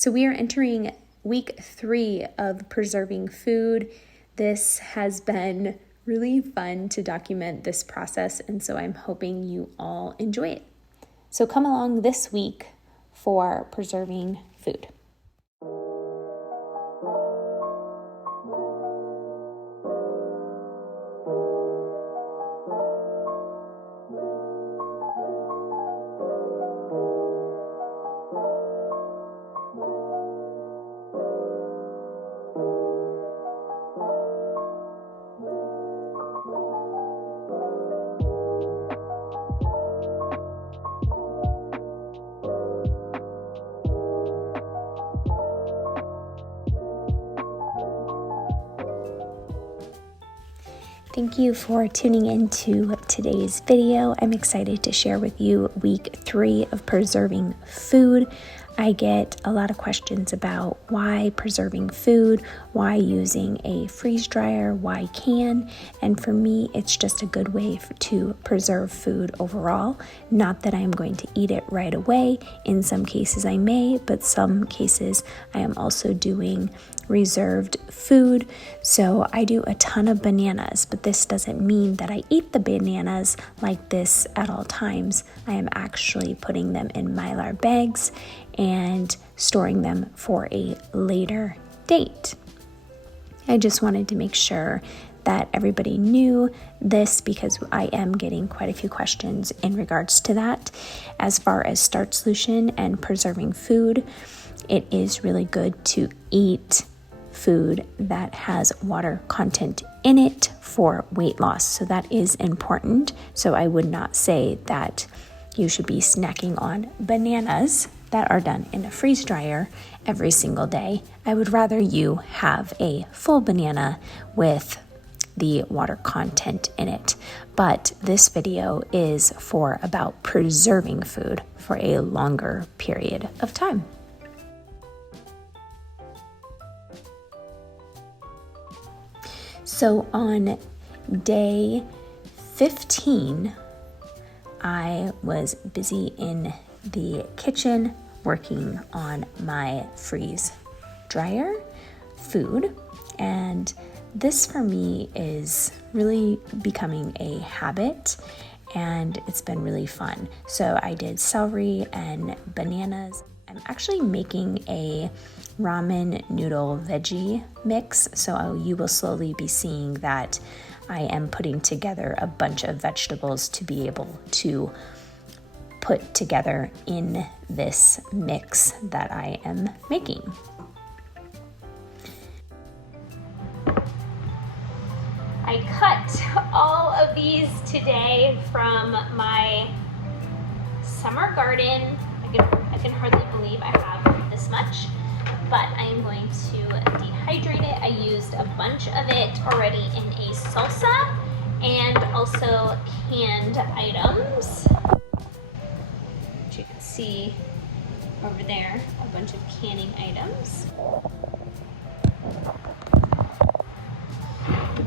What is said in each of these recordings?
So we are entering week 3 of preserving food. This has been really fun to document this process, and so I'm hoping you all enjoy it. So come along this week for preserving food. Thank you for tuning into today's video. I'm excited to share with you week 3 of preserving food. I get a lot of questions about why preserving food, why using a freeze dryer, why can, and for me, it's just a good way to preserve food overall. Not that I'm going to eat it right away. In some cases I may, but some cases I am also doing reserved food. So I do a ton of bananas, but this doesn't mean that I eat the bananas like this at all times. I am actually putting them in Mylar bags and storing them for a later date. I just wanted to make sure that everybody knew this because I am getting quite a few questions in regards to that. As far as Starch Solution and preserving food, it is really good to eat food that has water content in it for weight loss. So that is important. So I would not say that you should be snacking on bananas that are done in a freeze dryer every single day. I would rather you have a full banana with the water content in it. But this video is about preserving food for a longer period of time. So on day 15, I was busy in the kitchen working on my freeze dryer food, and this for me is really becoming a habit, and it's been really fun. So I did celery and bananas. I'm actually making a ramen noodle veggie mix, so you will slowly be seeing that I am putting together a bunch of vegetables to be able to put together in this mix that I am making. I cut all of these today from my summer garden. I can hardly believe I have this much, but I am going to dehydrate it. I used a bunch of it already in a salsa and also canned items. Which you can see over there, a bunch of canning items.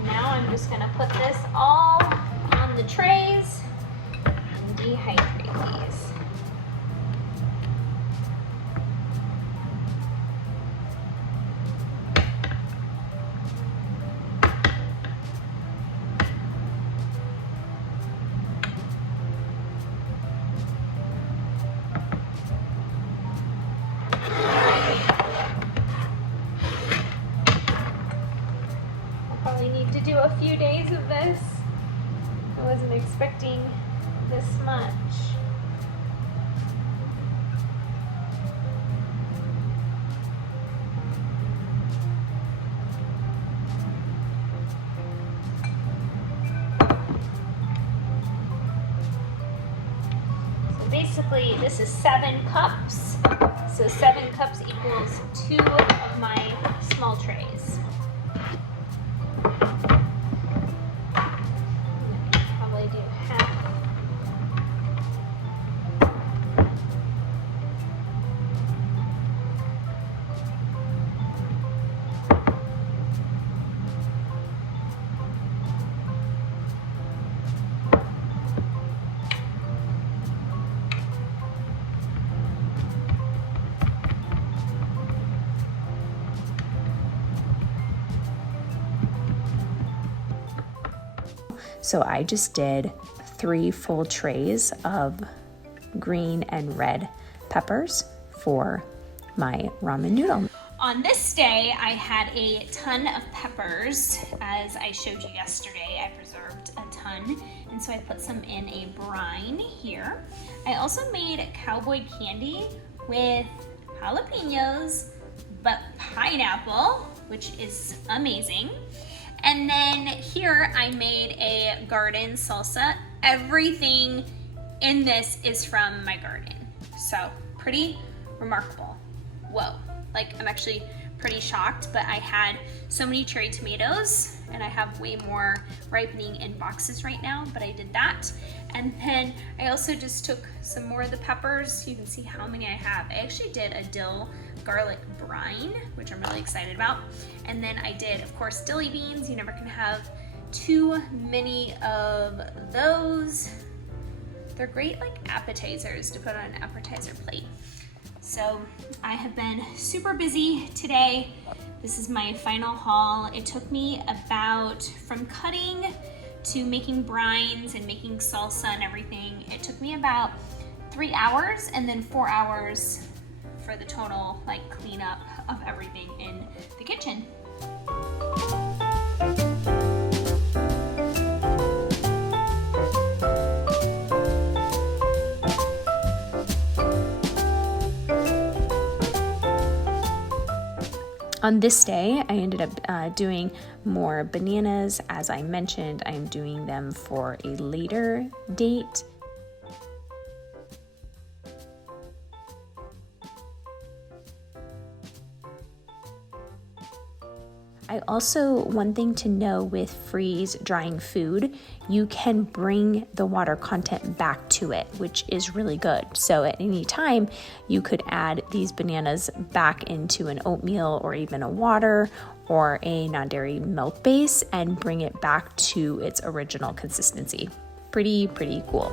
Now I'm just gonna put this all on the trays and dehydrate these. To do a few days of this. I wasn't expecting this much. So basically this is 7 cups. So 7 cups equals 2 of my small trays. So I just did 3 full trays of green and red peppers for my ramen noodle. On this day, I had a ton of peppers. As I showed you yesterday, I preserved a ton, and so I put some in a brine here. I also made cowboy candy with jalapenos, but pineapple, which is amazing. And then here I made a garden salsa. Everything in this is from my garden. So pretty remarkable. Whoa, like I'm actually pretty shocked, but I had so many cherry tomatoes and I have way more ripening in boxes right now, but I did that. And then I also just took some more of the peppers. You can see how many I have. I actually did a dill garlic brine, which I'm really excited about. And then I did, of course, dilly beans. You never can have too many of those. They're great like appetizers to put on an appetizer plate. So I have been super busy today. This is my final haul. It took me about, from cutting to making brines and making salsa and everything, it took me about 3 hours and then 4 hours for the total like cleanup of everything in the kitchen. On this day, I ended up doing more bananas. As I mentioned, I'm doing them for a later date. I also, one thing to know with freeze drying food, you can bring the water content back to it, which is really good. So at any time, you could add these bananas back into an oatmeal or even a water or a non-dairy milk base and bring it back to its original consistency. Pretty cool.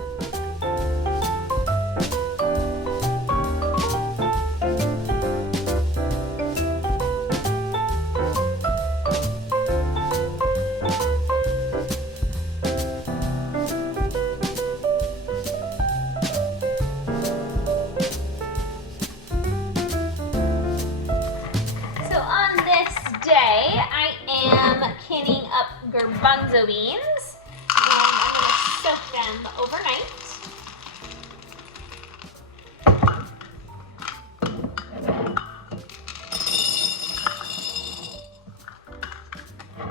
Canning up garbanzo beans, and I'm going to soak them overnight.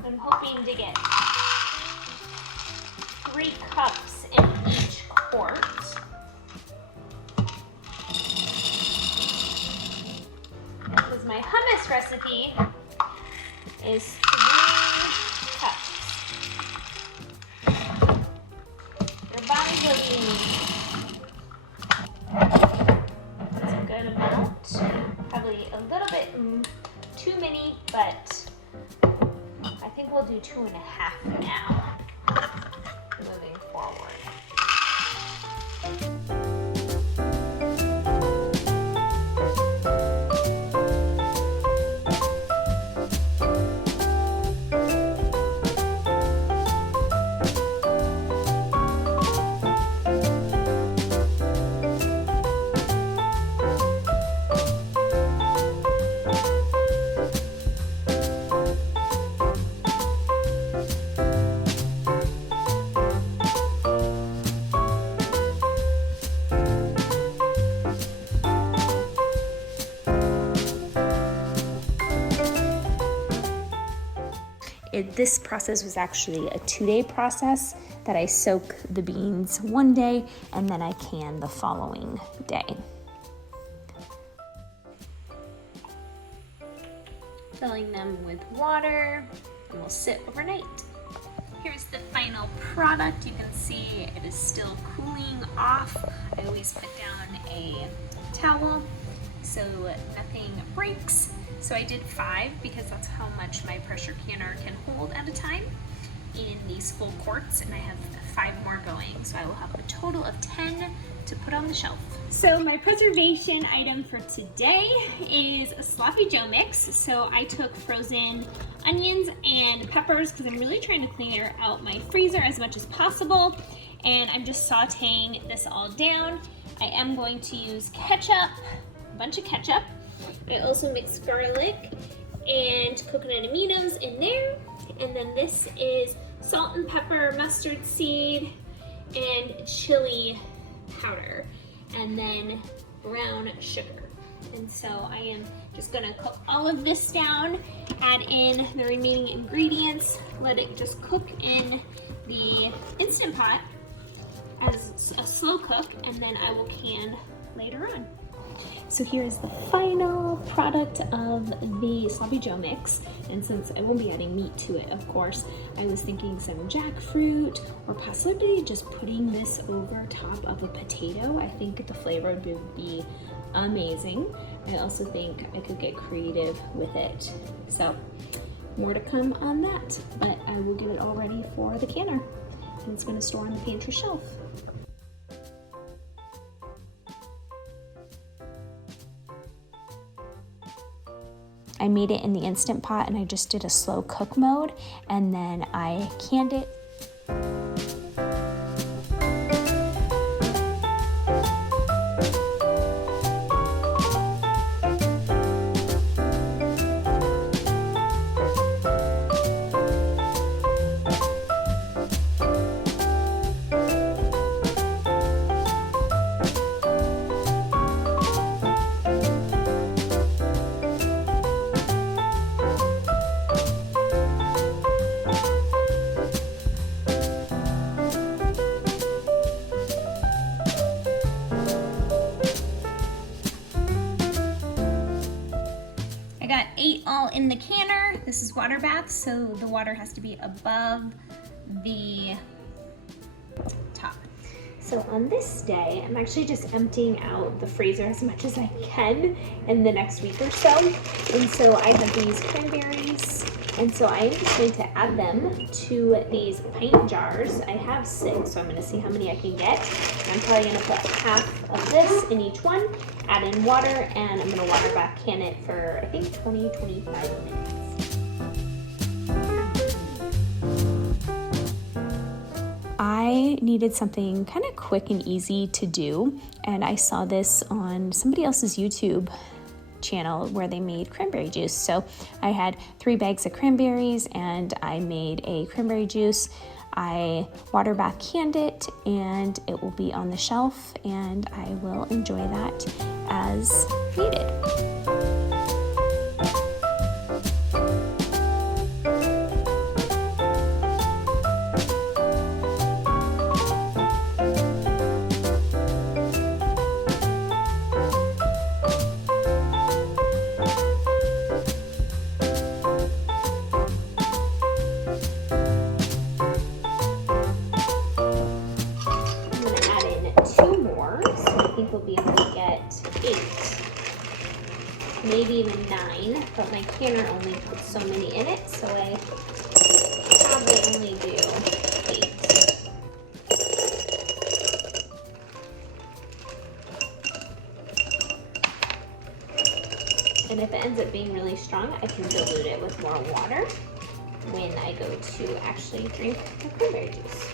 I'm hoping to get 3 cups in each quart. Because my hummus recipe is 3 cups. Garbanzo beans. That's a good amount. Probably a little bit too many, but I think we'll do 2.5 now, moving forward. This process was actually a 2-day process that I soak the beans one day and then I can the following day. Filling them with water and will sit overnight. Here's the final product. You can see it is still cooling off. I always put down a towel so nothing breaks. So I did 5 because that's how much my pressure canner can hold at a time in these full quarts, and I have 5 more going. So I will have a total of 10 to put on the shelf. So my preservation item for today is a sloppy Joe mix. So I took frozen onions and peppers because I'm really trying to clear out my freezer as much as possible. And I'm just sauteing this all down. I am going to use ketchup, a bunch of ketchup. I also mixed garlic and coconut aminos in there. And then this is salt and pepper, mustard seed, and chili powder, and then brown sugar. And so I am just gonna cook all of this down, add in the remaining ingredients, let it just cook in the Instant Pot as a slow cook, and then I will can later on. So here's the final product of the sloppy Joe mix, and since I won't be adding meat to it, of course, I was thinking some jackfruit or possibly just putting this over top of a potato. I think the flavor would be amazing. I also think I could get creative with it. So more to come on that, but I will get it all ready for the canner, and it's gonna store on the pantry shelf. I made it in the Instant Pot and I just did a slow cook mode, and then I canned it. Got 8 all in the canner. This is water bath, so the water has to be above the top. So on this day, I'm actually just emptying out the freezer as much as I can in the next week or so. And so I have these cranberries, and so I am just going to add them to these pint jars. I have 6, so I'm gonna see how many I can get. I'm probably gonna put half of this in each one, add in water, and I'm gonna water bath can it for I think 20-25 minutes. I needed something kind of quick and easy to do, and I saw this on somebody else's YouTube channel where they made cranberry juice. So I had 3 bags of cranberries and I made a cranberry juice. I water bath canned it, and it will be on the shelf, and I will enjoy that as needed. We'll be able to get 8, maybe even 9, but my canner only puts so many in it, so I probably only do 8. And if it ends up being really strong, I can dilute it with more water when I go to actually drink the cranberry juice.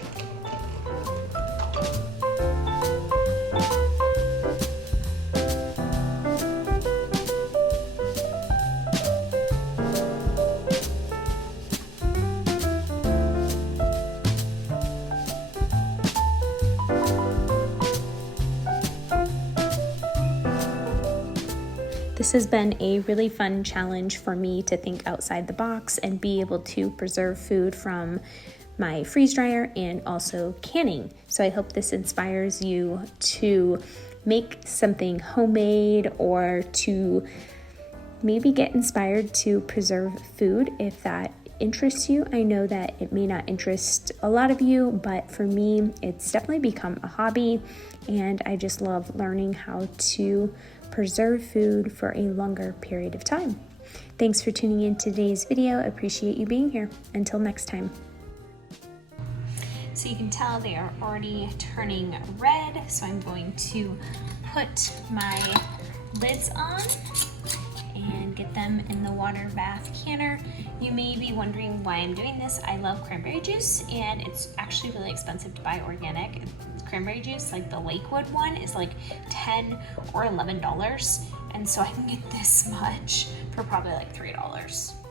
This has been a really fun challenge for me to think outside the box and be able to preserve food from my freeze dryer and also canning. So I hope this inspires you to make something homemade or to maybe get inspired to preserve food if that interests you. I know that it may not interest a lot of you, but for me, it's definitely become a hobby, and I just love learning how to preserve food for a longer period of time. Thanks for tuning in to today's video. I appreciate you being here. Until next time. So you can tell they are already turning red. So I'm going to put my lids on and get them in the water bath canner. You may be wondering why I'm doing this. I love cranberry juice, and it's actually really expensive to buy organic cranberry juice. Like the Lakewood one is like $10 or $11, and so I can get this much for probably like $3.